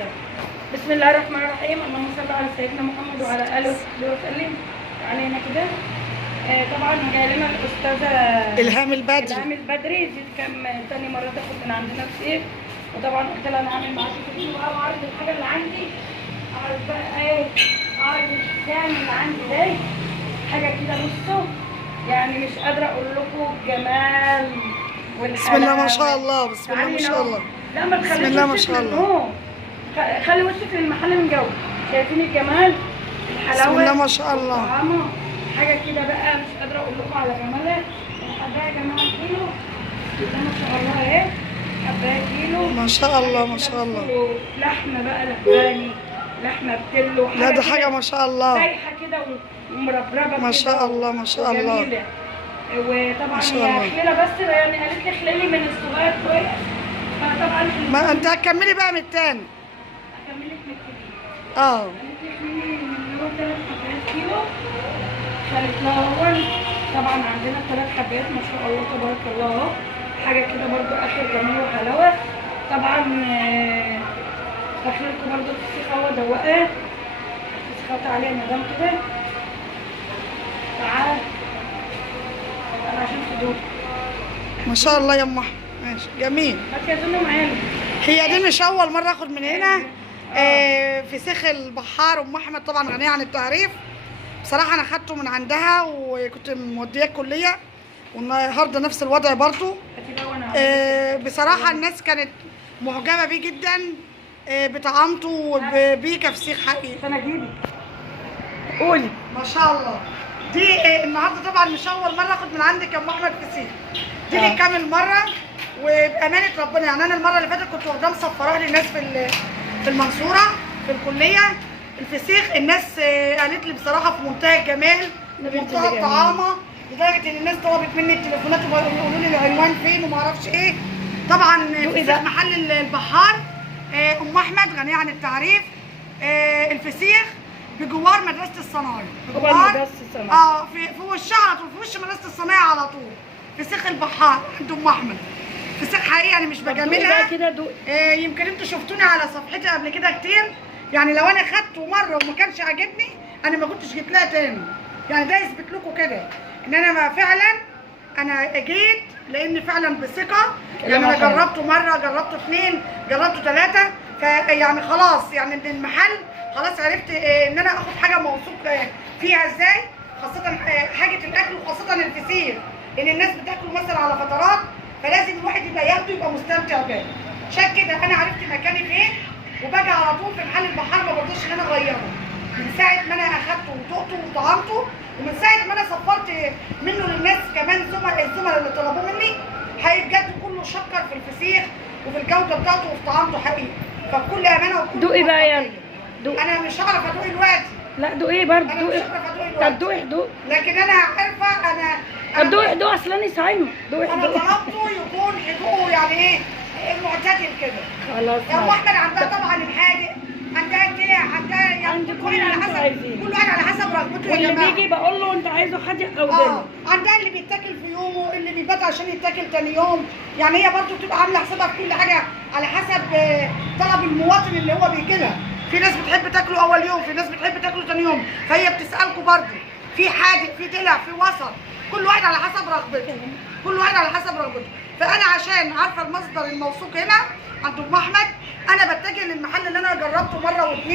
يلا. بسم الله الرحمن الرحيم، اللهم صل على سيدنا محمد وعلى اله وصحبه وسلم علينا كده. طبعا جاي لنا الاستاذه الهام البدري. دي كان تاني مره تاخد من عندنا فسيخ، وطبعا قلت لها انا هعمل معاكي فيديو بقى وعرض الحاجه اللي عندي. عرض بقى ايه؟ عرض الشام اللي عندي ده، حاجه كده بصوا، يعني مش قادره اقول لكم الجمال والحلاوه. بسم الله ما شاء الله، بسم الله ما شاء الله. لا ما تخليش بسم الله ما وشك شاء الله. للنور، خلي وشك للمحل من جوه. شايفين الجمال، الحلاوه، بسم الله ما شاء الله. والطعامه، حاجه كده بقى مش قادره اقول لكم على جمالها. الحبايه يا جماعه كيلو، ده ما شاء الله اهي، حبايه كيلو ما شاء الله ما شاء الله. لحمه بقى لباني، لحمه بتلو، لا ده حاجه ما شاء الله، سايحه كده ومربربه ما شاء الله ما شاء الله. وجميلة. وطبعا ما شاء الله. هي خليله، بس يعني قالت لي خليلي من الصغير شويه، فطبعا ما انت هتكملي بقى من التاني. اكملك من الكبير. اه قالت لي خليلي من اللي هو 3 حبات كيلو، خلت لها اول. طبعا عندنا 3 حبات ما شاء الله تبارك الله اهو، حاجه كده برضو اخر جمال وحلاوه. طبعا اخر لكم برضو الفسيخ اهو دوقاه، الفسيخ اهو. تعالي يا مدام كده، تعال انا عشان تدوق. ما شاء الله يا ام احمد، ماشي جميل. بس يظنوا معانا هي دي مش اول مره اخد من هنا فسيخ البحار. ام احمد طبعا غنيه عن التعريف. بصراحه انا خدته من عندها وكنت موديه الكليه، والنهارده نفس الوضع برضو. بصراحه الناس كانت معجبه بيه جدا، بطعامته وبيه كفسيخ حقيقي. سناجيبي قولي. ما شاء الله. دي النهارده طبعا مش اول مره اخد من عندك يا ام احمد فسيخ، دي لي كامل مره وبامانه ربنا. يعني انا المره اللي فاتت كنت واخداه مصفراه للناس في المنصوره في الكليه. الفسيخ الناس قالت لي بصراحه في منتهى الجمال ومنتهى الطعامه، لدرجه ان الناس طلبت مني التليفونات ويقولوا لي العنوان فين وما اعرفش ايه. طبعا فسيخ محل البحار ام احمد غنيه عن التعريف. الفسيخ بجوار مدرسه الصنايع، جوار مدرسه الصنايع، في وشها على طول، في وش مدرسه الصنايع على طول. فسيخ البحار عند ام احمد، فسيخ حقيقي يعني مش بجاملها. يمكن انتوا شفتوني على صفحتي قبل كده كتير، يعني لو انا خدته مره وما كانش عاجبني انا ما كنتش جيت لها تاني. يعني ده يثبت لكم كده ان انا فعلا انا جيت لان فعلا بثقه. يعني انا جربته مره، جربته 2، جربته 3، فيعني خلاص يعني من المحل خلاص عرفت ان انا اخد حاجه موثوق فيها ازاي، خاصه حاجه الاكل وخاصه الفسيخ، لان الناس بتاكله مثلا على فترات، فلازم الواحد يبقى ياخده يبقى مستمتع بيه. عشان كده انا عرفت مكاني فين، وباجي على طول في محل البحار، ما برضاش ان انا اغيره من ساعه ما انا اخدته وطقته وطعمته، ومن ساعه ما انا صفرت منه للناس كمان الزملاء اللي طلبوه مني. حقيقي بجد كله شكر في الفسيخ وفي الجوده بتاعته وفي طعامته حقيقي، فبكل امانه وبكل دوقي بقى يلا. انا مش هعرف ادوق دلوقتي. لا دوقي برضه، انا مش هعرف ادوق دلوقتي. طب دوقي لكن انا عارفه طب دوقي اصل انا صايمه. انا طلبته يكون حدوقه يعني ايه معتدل كده. خلاص. يا ام احمد عندها طبعا الحادق، عندها الدلع، عندها يعني كل واحد على حسب رغبته يا جماعه. واللي بيجي بقول له انت عايزه حادق او دلع. عندها اللي بيتاكل في يومه، اللي بيبات عشان يتاكل تاني يوم. يعني هي برضه بتبقى عامله حسابها في كل حاجه على حسب طلب المواطن اللي هو بيجي لها. في ناس بتحب تاكله اول يوم، في ناس بتحب تاكله تاني يوم، فهي بتسالكم برضه في حادق، في دلع، في وسط، كل واحد على حسب رغبته، كل واحد على حسب رغبته. فانا عشان عارفه المصدر الموثوق هنا عند ام احمد، انا بتجه للمحل اللي انا جربته مره و2،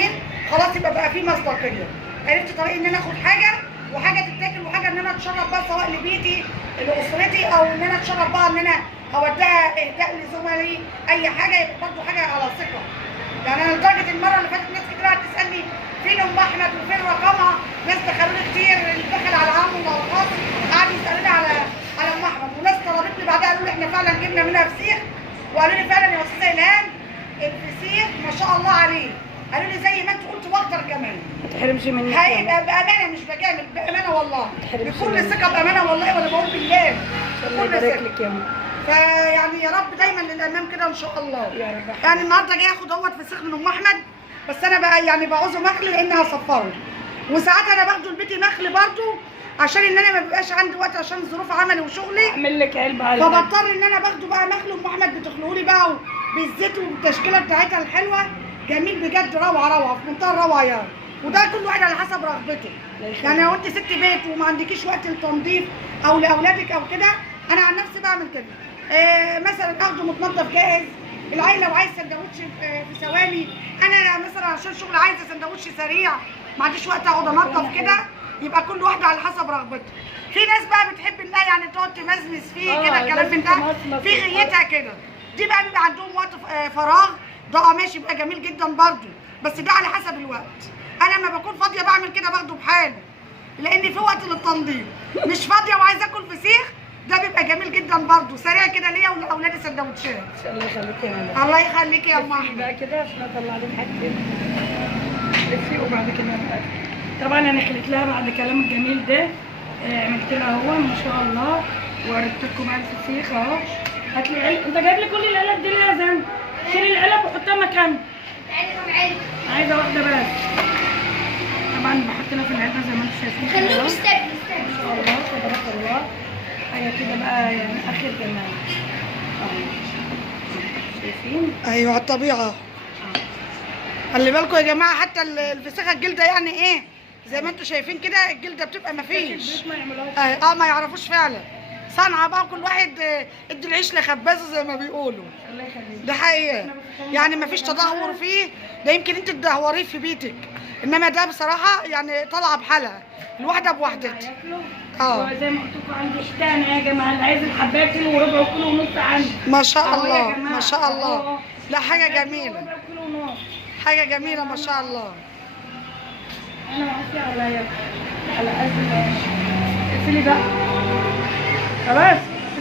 خلاص يبقى بقى في مصداقيه. عرفت طريقه ان انا اخد حاجه وحاجه تتاكل وحاجه ان انا اتشرف بقى سواء لبيتي لاسرتي، او ان انا اتشرف بقى ان انا اوديها اهداء لزملائي، اي حاجه يبقى برضه حاجه على ثقه. يعني انا لدرجه المره اللي فاتت ناس كتير قعدت تسالني فين ام احمد وفين رقمها، ناس دخلوا لي كتير، اللي دخل على عمو والخاص قعدوا يسالوني على ام احمد، وناس طلبت لي بعدها قالوا لي احنا فعلا جبنا منها فسيخ، وقالوا لي فعلا يا استاذه الهام الفسيخ ما شاء الله عليه، قالوا لي زي ما انت قلت واكتر كمان. ما تحرمش منك. هيبقى بامانه مش بجامل، بامانه والله، بكل ثقه، بامانه والله، وانا بقول بالله الله يبارك لك يا ام. فيعني يا رب دايما للامام كده ان شاء الله. يا رب. يعني النهارده جاي اخد فسيخ من ام احمد، بس انا بقى يعني بعوزه مخلي لان هصفره، وساعات انا باخده لبيتي مخلي برضه عشان ان انا ما بيبقاش عندي وقت عشان ظروف عملي وشغلي، اعمل لك علبه على فبضطر ان انا باخده بقى مخلي. ام احمد بتخلقه لي بقى بالزيت والتشكيله بتاعتها الحلوه، جميل بجد، روعه روعه في منتهى الروعه يعني. وده كل واحد على حسب رغبته. يعني لو انت ست بيت وما عندكيش وقت للتنظيف او لاولادك او كده، انا عن نفسي بعمل كده. مثلا اخده متنضف جاهز، العيل لو عايز سندوتش في ثواني، انا مثلا عشان شغل عايزه سندوتش سريع ما عنديش وقت اقعد انضف كده، يبقى كل واحده على حسب رغبتها. في ناس بقى بتحب الله يعني تقعد تمزمز فيه كده كلام من ده في غيتها كده، دي بقى بيبقى عندهم وقت فراغ، ده ماشي بيبقى جميل جدا برضه، بس ده على حسب الوقت. انا لما بكون فاضيه بعمل كده باخده بحاله، لان في وقت للتنظيف. مش فاضيه وعايزه اكل فسيخ، ده بيبقى جميل جدا برضه، سريع كده ليا ولاولادي سندوتشات. الله يخليكي يا ماما. الله يخليكي يا ام لفي احمد. بقى كده عشان اطلع لك حاجتين. لفي وبعد كده بقى. طبعا انا خليت لها بعد كلام الجميل ده، عملت لها اهو ما شاء الله، ووريت لكم بقى الفسيخ اهو. هات لي علب، انت جايب لي كل العلب دي لازم شيل العلب وحطها مكانها. عايزه واحده بس. طبعا بحط لها في العلبه زي ما انتم شايفين كده. ما شاء الله تبارك الله، حاجه كده بقى يعني اخر جمال. شايفين؟ ايوه على الطبيعه. خلي بالكم يا جماعه، حتى الفسيخه الجلده يعني ايه زي ما انتم شايفين كده، الجلده بتبقى مفيش. ما يعملوهاش. ما يعرفوش فعلا. صنعه بقى كل واحد ادي العيش لخبازه زي ما بيقولوا. الله يخليك. ده حقيقه، يعني مفيش تدهور فيه، ده يمكن انت تدهوريه في بيتك، انما ده بصراحه يعني طالعه بحالها، الواحده بوحدتها. زي ما قلت لكم عندي شتانه يا جماعه، اللي عايز الحبايه كيلو وربع وكيلو ونص عندي. ما شاء الله ما شاء الله. لا حاجه جميله، ربع كيلو ونص. حاجه جميله ما شاء الله. انا عارفه على قد اقفلي بقى خلاص.